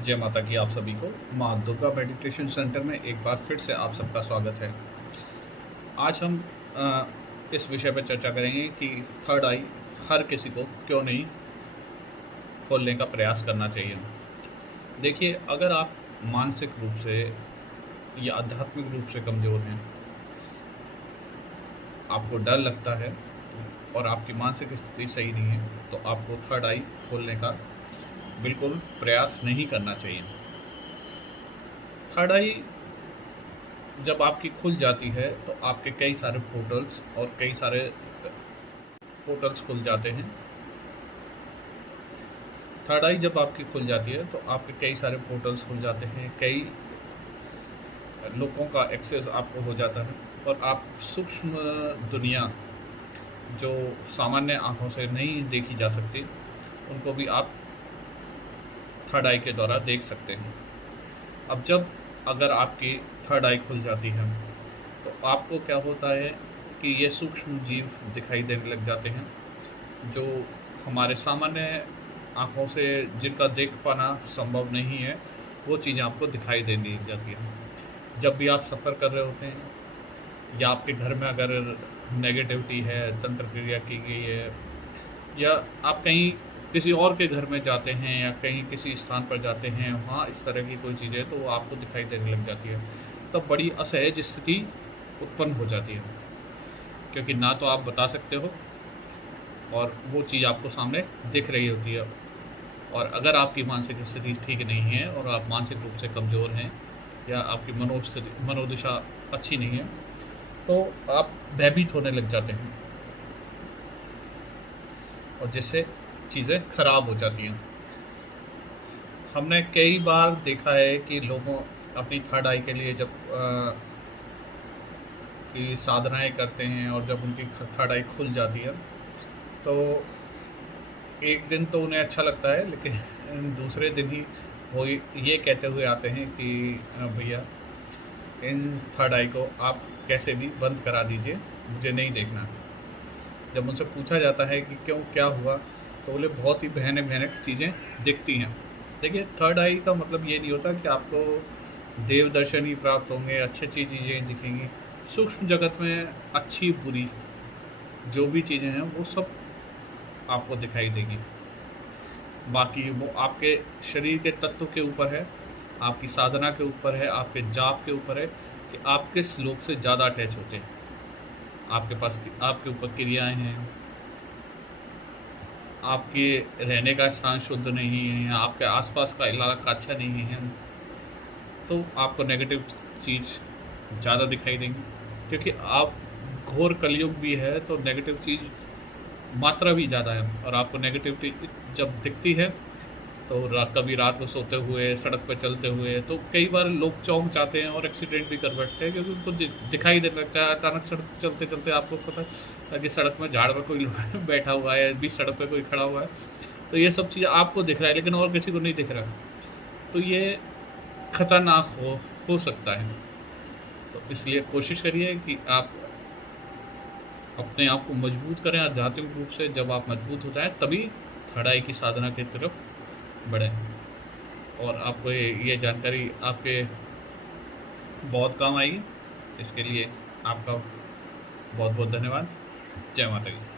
जय माता की आप सभी को। माँ दुर्गा मेडिटेशन सेंटर में एक बार फिर से आप सबका स्वागत है। आज हम इस विषय पर चर्चा करेंगे कि थर्ड आई हर किसी को क्यों नहीं खोलने का प्रयास करना चाहिए। देखिए, अगर आप मानसिक रूप से या आध्यात्मिक रूप से कमज़ोर हैं, आपको डर लगता है और आपकी मानसिक स्थिति सही नहीं है, तो आपको थर्ड आई खोलने का बिल्कुल प्रयास नहीं करना चाहिए। थर्ड आई जब आपकी खुल जाती है तो आपके कई सारे पोर्टल्स खुल जाते हैं। थर्ड आई जब आपकी खुल जाती है तो आपके कई सारे पोर्टल्स खुल जाते हैं, कई लोगों का एक्सेस आपको हो जाता है और आप सूक्ष्म दुनिया जो सामान्य आंखों से नहीं देखी जा सकती, उनको भी आप थर्ड आई के द्वारा देख सकते हैं। अब अगर आपकी थर्ड आई खुल जाती है तो आपको क्या होता है कि ये सूक्ष्म जीव दिखाई देने लग जाते हैं, जो हमारे सामान्य आँखों से जिनका देख पाना संभव नहीं है, वो चीज़ें आपको दिखाई देने लग जाती हैं। जब भी आप सफ़र कर रहे होते हैं या आपके घर में अगर नेगेटिविटी है, तंत्र क्रिया की गई है, या आप कहीं किसी और के घर में जाते हैं या कहीं किसी स्थान पर जाते हैं, वहाँ इस तरह की कोई चीज़ है तो वो आपको दिखाई देने लग जाती है। तब बड़ी असहज स्थिति उत्पन्न हो जाती है, क्योंकि ना तो आप बता सकते हो और वो चीज़ आपको सामने दिख रही होती है। और अगर आपकी मानसिक स्थिति ठीक नहीं है और आप मानसिक रूप से कमज़ोर हैं या आपकी मनोदशा अच्छी नहीं है, तो आप भयभीत होने लग जाते हैं और जिससे चीज़ें खराब हो जाती हैं। हमने कई बार देखा है कि लोगों अपनी थर्ड आई के लिए जब की साधनाएं करते हैं और जब उनकी थर्ड आई खुल जाती है तो एक दिन तो उन्हें अच्छा लगता है, लेकिन दूसरे दिन ही वो ये कहते हुए आते हैं कि भैया, इन थर्ड आई को आप कैसे भी बंद करा दीजिए, मुझे नहीं देखना। जब उनसे पूछा जाता है कि क्यों, क्या हुआ, तो बोले बहुत ही भयानक भयानक चीज़ें दिखती हैं। देखिए, थर्ड आई का मतलब ये नहीं होता कि आपको देव दर्शन ही प्राप्त होंगे, अच्छी अच्छी चीज़ें दिखेंगी। सूक्ष्म जगत में अच्छी बुरी जो भी चीज़ें हैं वो सब आपको दिखाई देगी। बाकी वो आपके शरीर के तत्व के ऊपर है, आपकी साधना के ऊपर है, आपके जाप के ऊपर है कि आप किस लोक से ज़्यादा अटैच होते हैं। आपके ऊपर क्रियाएं हैं, आपके रहने का स्थान शुद्ध नहीं है, आपके आसपास का इलाका अच्छा नहीं है, तो आपको नेगेटिव चीज़ ज़्यादा दिखाई देंगी। क्योंकि आप घोर कलयुग भी है तो नेगेटिव चीज़ मात्रा भी ज़्यादा है, और आपको नेगेटिविटी जब दिखती है तो कभी रात को सोते हुए, सड़क पर चलते हुए, तो कई बार लोग चौंक जाते हैं और एक्सीडेंट भी कर बैठते हैं, क्योंकि उनको दिखाई देने लगता है। अचानक सड़क चलते चलते आपको पता है कि सड़क में झाड़ पर कोई बैठा हुआ है, बीच सड़क पर कोई खड़ा हुआ है, तो ये सब चीज़ें आपको दिख रहा है लेकिन और किसी को नहीं दिख रहा। तो ये खतरनाक हो सकता है। तो इसलिए कोशिश करिए कि आप अपने आप को मजबूत करें आध्यात्मिक रूप से। जब आप मजबूत हो जाएँ तभी थर्ड आई की साधना की तरफ बढ़ें। और आपको ये जानकारी आपके बहुत काम आएगी। इसके लिए आपका बहुत बहुत धन्यवाद। जय माता दी।